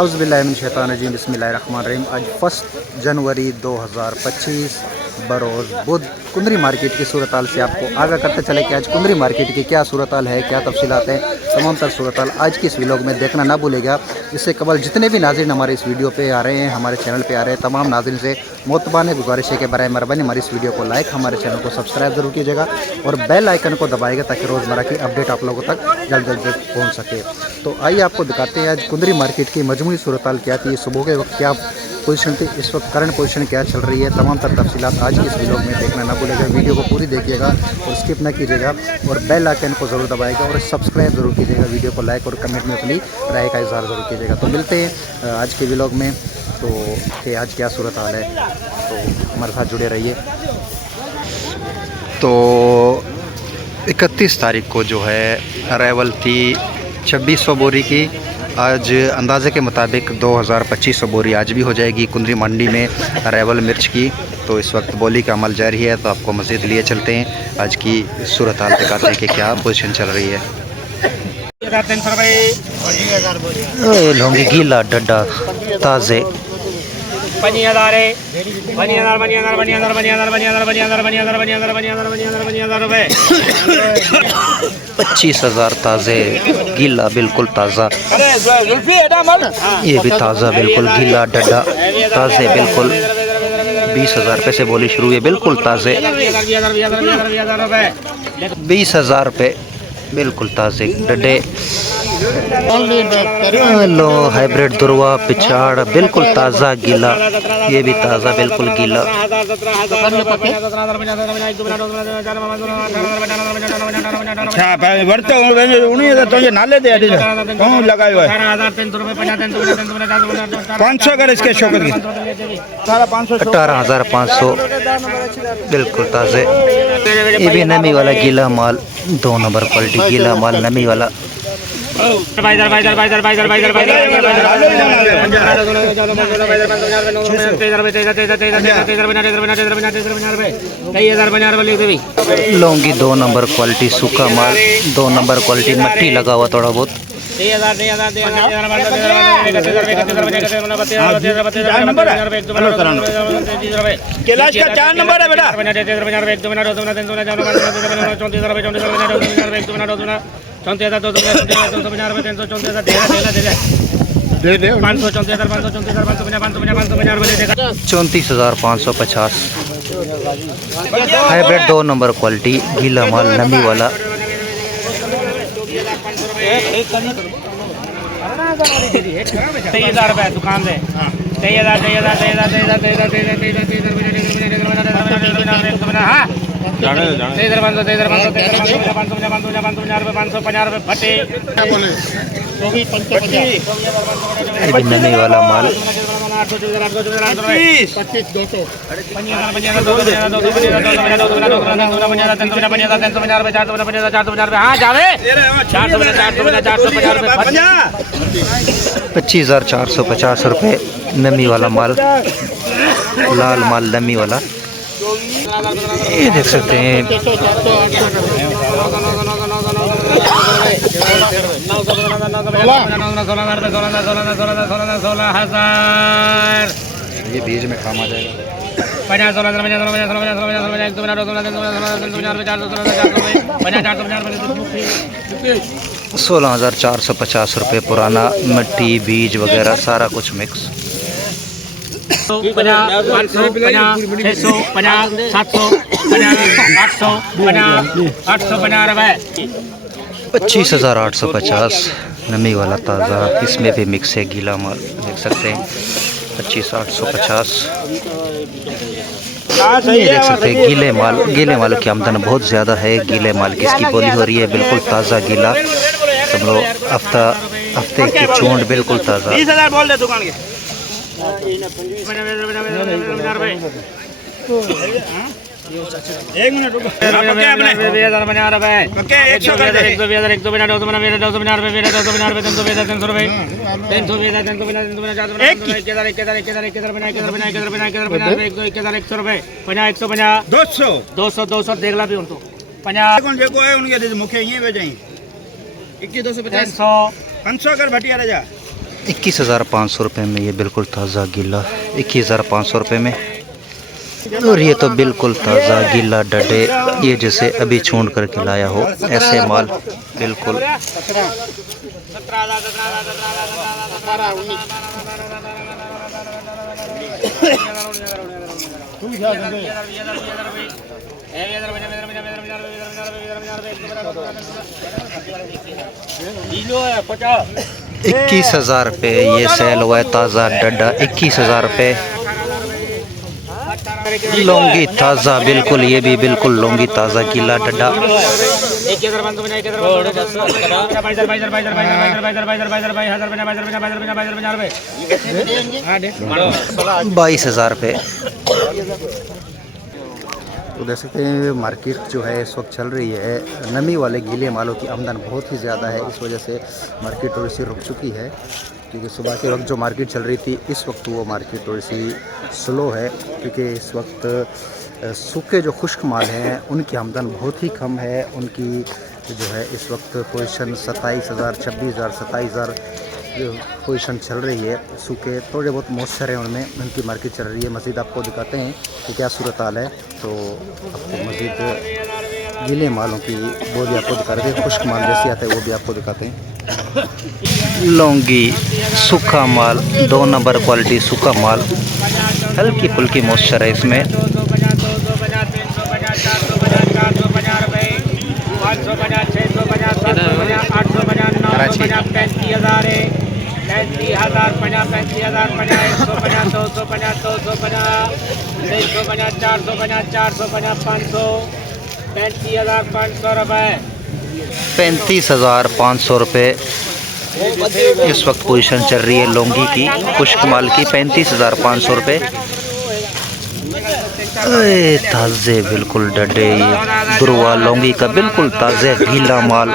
औज़ुबिल्लाहिमिनश्शैतानिर्रजीम बिस्मिल्लाहिर्रहमानिर्रहीम। आज 1 जनवरी 2025 बरोज़ बुध कुंदरी मार्केट की सूरत हाल से आपको आगाह करते चले कि आज कुंदरी मार्केट की क्या सूरत हाल है, क्या तफसीलात हैं, तमाम तर सूरत हाल आज की इस व्लॉग में देखना ना भूलेगा। इससे कबल जितने भी नाज़रीन हमारे इस वीडियो पे आ रहे हैं, हमारे चैनल पे आ रहे हैं, तमाम नाज़रीन से मोतबाने गुजारिश है कि बराए मेहरबानी हमारी इस वीडियो को लाइक, हमारे चैनल को सब्सक्राइब ज़रूर कीजिएगा और बेल आइकन को दबाएगा ताकि रोज़मर्रा की अपडेट आप लोगों तक जल्द पहुँच सके। तो आइए आपको दिखाते हैं आज कुंदरी मार्केट की मजमूई सूरत हाल क्या थी, सुबह के वक्त क्या पोजीशन थी, इस वक्त करंट पोजीशन क्या चल रही है। तमाम तर तफसीलात आज की इस व्लॉग में देखना ना भूलिएगा। वीडियो को पूरी देखिएगा और स्किप ना कीजिएगा और बेल आइकन को ज़रूर दबाएगा और सब्सक्राइब ज़रूर कीजिएगा। वीडियो को लाइक और कमेंट में अपनी राय का इज़हार ज़रूर कीजिएगा। तो मिलते हैं आज के व्लॉग में। तो कि आज क्या सूरत हाल है, तो हमारे साथ जुड़े रहिए। तो 31 तारीख को जो है अराइवल थी 2600 बोरी की। आज अंदाज़े के मुताबिक 2500 बोरी आज भी हो जाएगी कुंदरी मंडी में अराइवल मिर्च की। तो इस वक्त बोली का अमल जारी है, तो आपको मज़ीद लिए चलते हैं, आज की सूरत हाल दिखाते हैं कि क्या पोजीशन चल रही है। लौंगी गीला डड्डा ताज़े 25,000 ताज़े गीला बिल्कुल ताज़ा। ये भी ताज़ा बिल्कुल गीला डड्डा ताज़े बिल्कुल 20,000 रुपये से बोली शुरू है, बिल्कुल ताज़े 20,000 रुपये बिल्कुल ताज़े डड्डे। लो हाइब्रिड दुर्वा पिछाड़ बिल्कुल ताज़ा गीला, ये भी ताज़ा बिल्कुल गीला। अच्छा वर्त तुझे नाले दे कौन लगाए हुआ है 500 कर इसके शौकत की 18,500 बिल्कुल ताज़े। ये भी नमी वाला गीला माल, 2 नंबर क्वालिटी गीला माल नमी वाला। लौंगी 2 नंबर क्वालिटी सूखा माल, 2 नंबर क्वालिटी मट्टी लगा हुआ थोड़ा बहुत। कैलाश का 4 नंबर है बेटा 34,550 हाइब्रिड 2 नंबर क्वालिटी गीला माल नमी वाला। दुकान से 550 नमी वाला माल। ₹25,450 नमी वाला माल, लाल माल नमी वाला। ये देख सकते हैं ये बीज में काम आ जाएगा। 16,450 रुपये पुराना मिट्टी बीज वगैरह सारा कुछ मिक्स। 25,850 नमी वाला ताज़ा, इसमें भी मिक्स है गीला माल देख सकते हैं 25,850। ये देख सकते हैं गीले माल की आमदन बहुत ज़्यादा है। गीले माल की इसकी बोली हो रही है बिल्कुल ताज़ा गीला, समझो हफ्ते की चूंड बिल्कुल ताज़ा। 20,000 बोल दे दुकान के एक मिनट रुको देख ला भी उनको 50 मुखे ये 21,250 500 कर भटिया राजा 21,500 रुपये में ये बिल्कुल ताज़ा गीला 21,500 रुपये में। और ये तो बिल्कुल ताज़ा गीला डडे, ये जैसे अभी छूंड करके लाया हो ऐसे माल बिल्कुल। इक्कीस 21,000 रुपये ये सेल हुआ है ताज़ा डड्डा 21,000 रुपये। लौंगी ताज़ा बिल्कुल, ये भी बिल्कुल लौंगी ताज़ा गीला डड्डा 22,000 रुपये। तो देख सकते हैं मार्केट जो है इस वक्त चल रही है, नमी वाले गीले मालों की आमदन बहुत ही ज़्यादा है, इस वजह से मार्केट थोड़ी सी रुक चुकी है। क्योंकि सुबह के वक्त जो मार्केट चल रही थी इस वक्त वो मार्केट थोड़ी सी स्लो है, क्योंकि इस वक्त सूखे जो खुश्क माल हैं उनकी आमदन बहुत ही कम है। उनकी जो है इस वक्त पोजीशन 27,000, 26,000, 27,000 पोजीशन चल रही है। सूखे थोड़े बहुत मौसर हैं, उनमें उनकी मार्केट चल रही है। मज़ीद आपको दिखाते हैं कि क्या सूरत हाल है, तो आपको मज़ीद गीले मालों की वो भी आपको दिखा रहे थे, खुश्क माल जैसे आते हैं वो भी आपको दिखाते हैं। लौंगी सूखा माल 2 नंबर क्वालिटी सूखा माल, हल्की फुल्की मॉइस्चर है इसमें। ₹35,500 इस वक्त पोजीशन चल रही है लौंगी की, खुश्क माल की 35,500 रुपये। ताज़े बिल्कुल डडे, ये दुरवा लौंगी का बिल्कुल ताज़े गीला माल।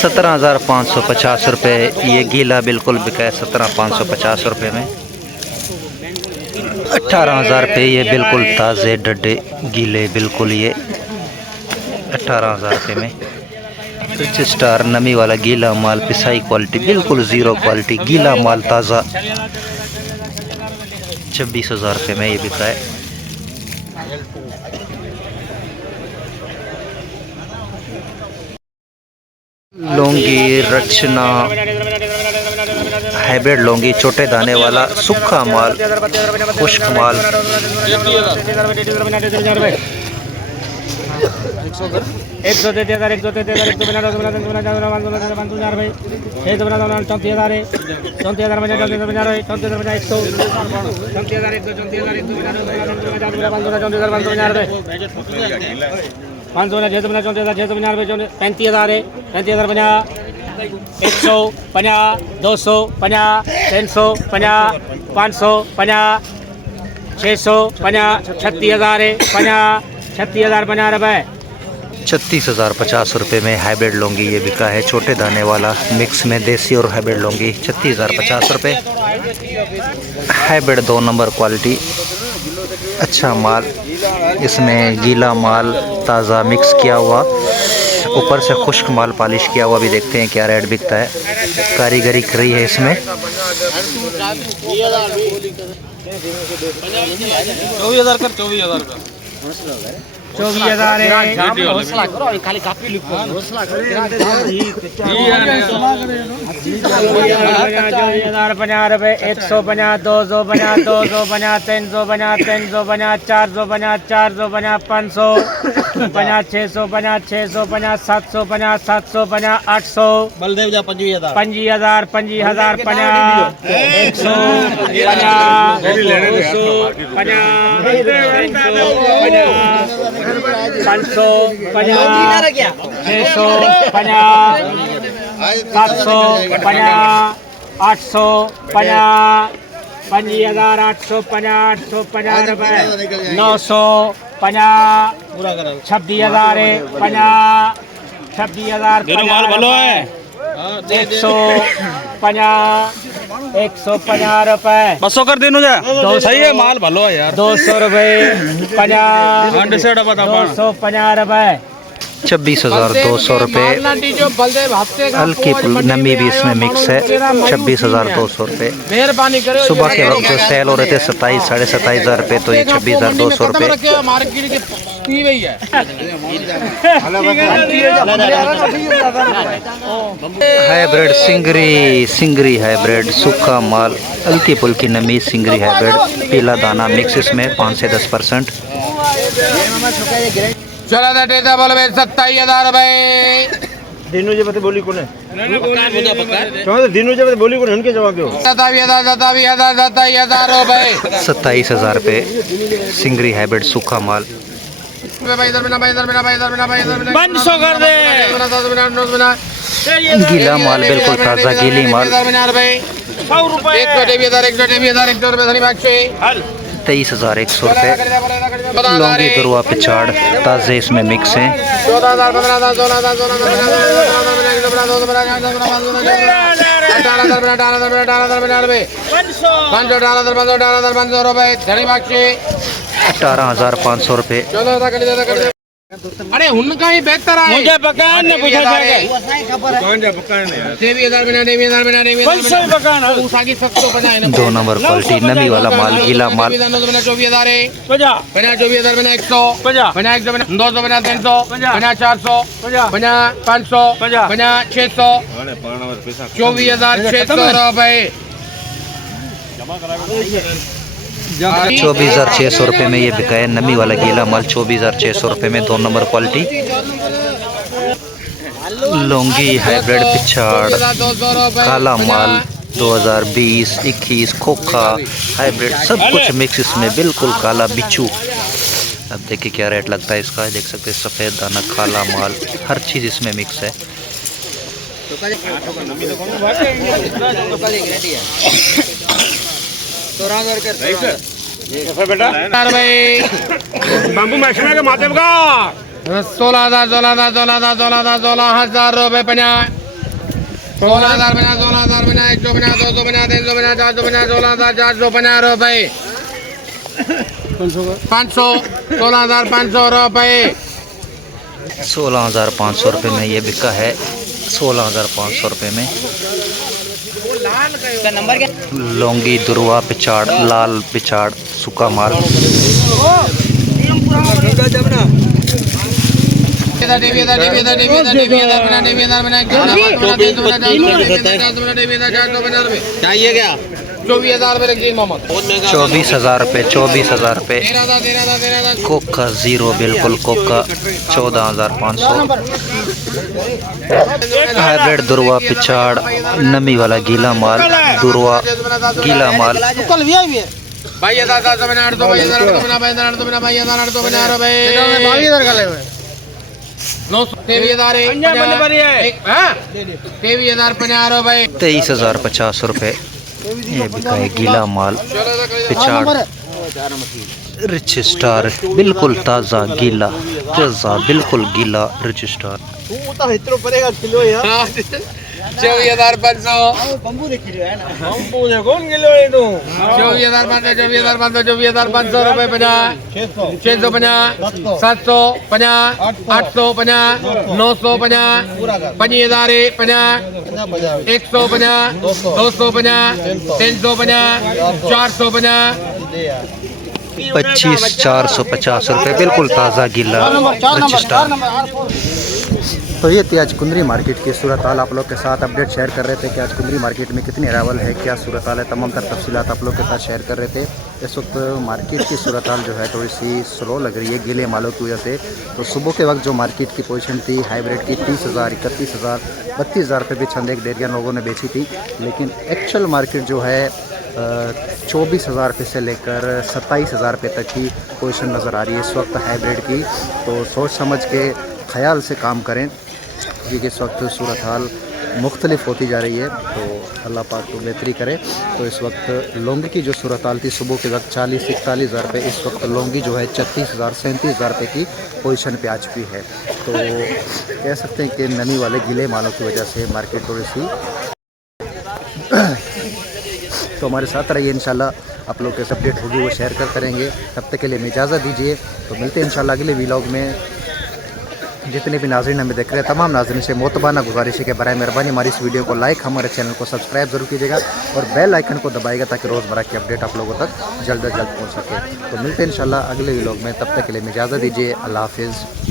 ₹17,550 ये गीला बिल्कुल बिका है 17,550 रुपये में। 18,000 रुपये ये बिल्कुल ताज़े डडे गीले बिल्कुल, ये 18,000 रुपये में। रिच स्टार नमी वाला गीला माल पिसाई क्वालिटी बिल्कुल ज़ीरो क्वालिटी गीला माल ताज़ा 26,000 रुपये में ये बिका है। लौंगी रचना हाइब्रिड लौंगी, छोटे दाने वाला सूखा माल, खुश्क माल। पाँच सौ 650, 35,000 है, 35,050, 150, 250, 350, 550, 650, 36,000 है, 36,050 रुपये। 36,050 रुपये में हाइब्रिड लौंगी ये बिका है, छोटे दाने वाला मिक्स में देसी और हाइब्रिड लौंगी 36,050 रुपये। हाइब्रिड 2 नंबर क्वालिटी अच्छा माल, इसमें गीला माल ताज़ा मिक्स किया हुआ, ऊपर से खुश्क माल पॉलिश किया हुआ भी। देखते हैं क्या रेट बिकता है, कारीगरी कर रही है इसमें। 24,000 कर, 24,000 का 24,000 है, खाली कापी लिखो 24,050 रुपये, 150, 250, 250, 350, 350, 450, 450, 550, 650, 650, 750, 750, 800 बलदेव जा 25,000, 25,000, 25,000, 850 रुपये, 950, 26,000 है, 50, 26,000 माल भलो है 150 रुपए 200 कर देनो जा सही है माल भलो है यार 200 रुपए 50 250 रुपए 26,200 रुपये। हल्की नमी भी इसमें मिक्स है। 26,200 रुपये। मेहरबानी करो सुबह के वक्त जो सेल हो रहे थे 27 साढ़े 27,000 रुपये, तो ये 26,200 रुपये। हाइब्रिड सिंगरी हाइब्रिड सूखा माल, हल्की फुल्की नमी सिंगरी हाइब्रिड, पीला दाना मिक्स इसमें 5 से 10%। चला देता बोले 27,000 रुपए दिनू जे बते बोली कोने तो दिनू जे बते बोली कोने उनके जवाब दो 27,000 रुपए 27,000 रुपये सिंगरी हाइब्रिड सूखा माल। 500 कर दे गीला माल बिल्कुल ताज़ा गीली माल। 23,100 रुपये। लौंगी दुरुआ पिछाड़ ताज़े इसमें मिक्स हैं। 18,500 रुपये। अरे उनका ही बेहतर है मुझे पकान ने पूछा जाके कौन जा पकाने यार 500 पकान 2 नंबर क्वालिटी नमी वाला माल, गीला माल। 24,000 50 24,000 100 50 50 200 300 400 500 600 24,600 रुपए 24,600 रुपये में ये बिका है नमी वाला गीला माल। 24,600 रुपये में 2 नंबर क्वालिटी। लौंगी हाइब्रिड पिछाड़ काला माल 2020 21 खोखा हाइब्रिड सब कुछ मिक्स इसमें, बिल्कुल काला बिच्छू। अब देखिए क्या रेट लगता है इसका, देख सकते हैं सफ़ेद दाना काला माल हर चीज़ इसमें मिक्स है। बेटा बाबू मैक्सिमम के माते का 16,000 रुपए 50 16,000 150 250 300 450 16,450 रुपए 500 16,500 रुपए 16,500 रुपये में ये बिका है। 16,500 रुपये में लौंगी दुरुआ पिछाड़ लाल पिछाड़ सूखा माल। 24,000 रुपये 24,000 रुपये। कोका ज़ीरो बिल्कुल कोका 14,500। हाइब्रिड दुरुआ पिछाड़ नमी वाला गीला माल, दुरुआ गीला माल। 23,050 रुपये ये बिका है गीला माल पिछाड़। रिच स्टार बिल्कुल ताज़ा गीला बिल्कुल गीला रिच स्टार। 24,500 24,500 रुपए 50 650 750 850 950 50,000 50 150 250 350 450 25,450 रुपये बिल्कुल ताज़ा गीला रिच स्टार। तो ये थी आज कुंदरी मार्केट की सूरत हाल। आप लोग के साथ अपडेट शेयर कर रहे थे कि आज कुंदरी मार्केट में कितनी अरावल है, क्या सूरत हाल है, तमाम तर तफसीलात आप लोग के साथ शेयर कर रहे थे। इस वक्त मार्केट की सूरत हाल जो है थोड़ी सी स्लो लग रही है गीले मालों की वजह से। तो सुबह के वक्त जो मार्केट की पोजीशन थी हाइब्रिड की 30,000 31,000 32,000 रुपये भी चंद एक डेरियन लोगों ने बेची थी, लेकिन एक्चुअल मार्केट जो है 24,000 रुपये से लेकर 27,000 रुपये तक की पोजीशन नज़र आ रही है इस वक्त हाइब्रिड की। तो सोच समझ के ख्याल से काम करें क्योंकि इस वक्त सूरत हाल मुख्तलिफ होती जा रही है, तो अल्लाह पाक तो बेहतरी करे। तो इस वक्त लौंगी की जो सूरत हाल थी सुबह के वक्त 40-41 हज़ार रुपये, इस वक्त लौंगी जो है 36,000-37 हज़ार रुपये की पोजीशन पे आ चुकी है। तो कह सकते हैं कि नमी वाले गीले मालों की वजह से मार्केट थोड़ी सी तो हमारे साथ रहिए, इंशाल्लाह आप लोग कैसे अपडेट होगी वो शेयर करते रहेंगे। तब तक के लिए हमें इजाज़त दीजिए। तो मिलते हैं इंशाल्लाह अगले व्लॉग में। जितने भी नाज़रीन हमें देख रहे हैं तमाम नाज़रीन से मोतबाना गुजारिश है कि बराए मेहरबानी हमारी इस वीडियो को लाइक, हमारे चैनल को सब्सक्राइब ज़रूर कीजिएगा और बेल आइकन को दबाइएगा ताकि रोज़मर्रा की अपडेट आप लोगों तक जल्द अज जल्द पहुँच सके। तो मिलते हैं इंशाल्लाह अगले व्लॉग में। तब तक के लिए हमें इजाज़त दीजिए। अल्लाह हाफ़िज़।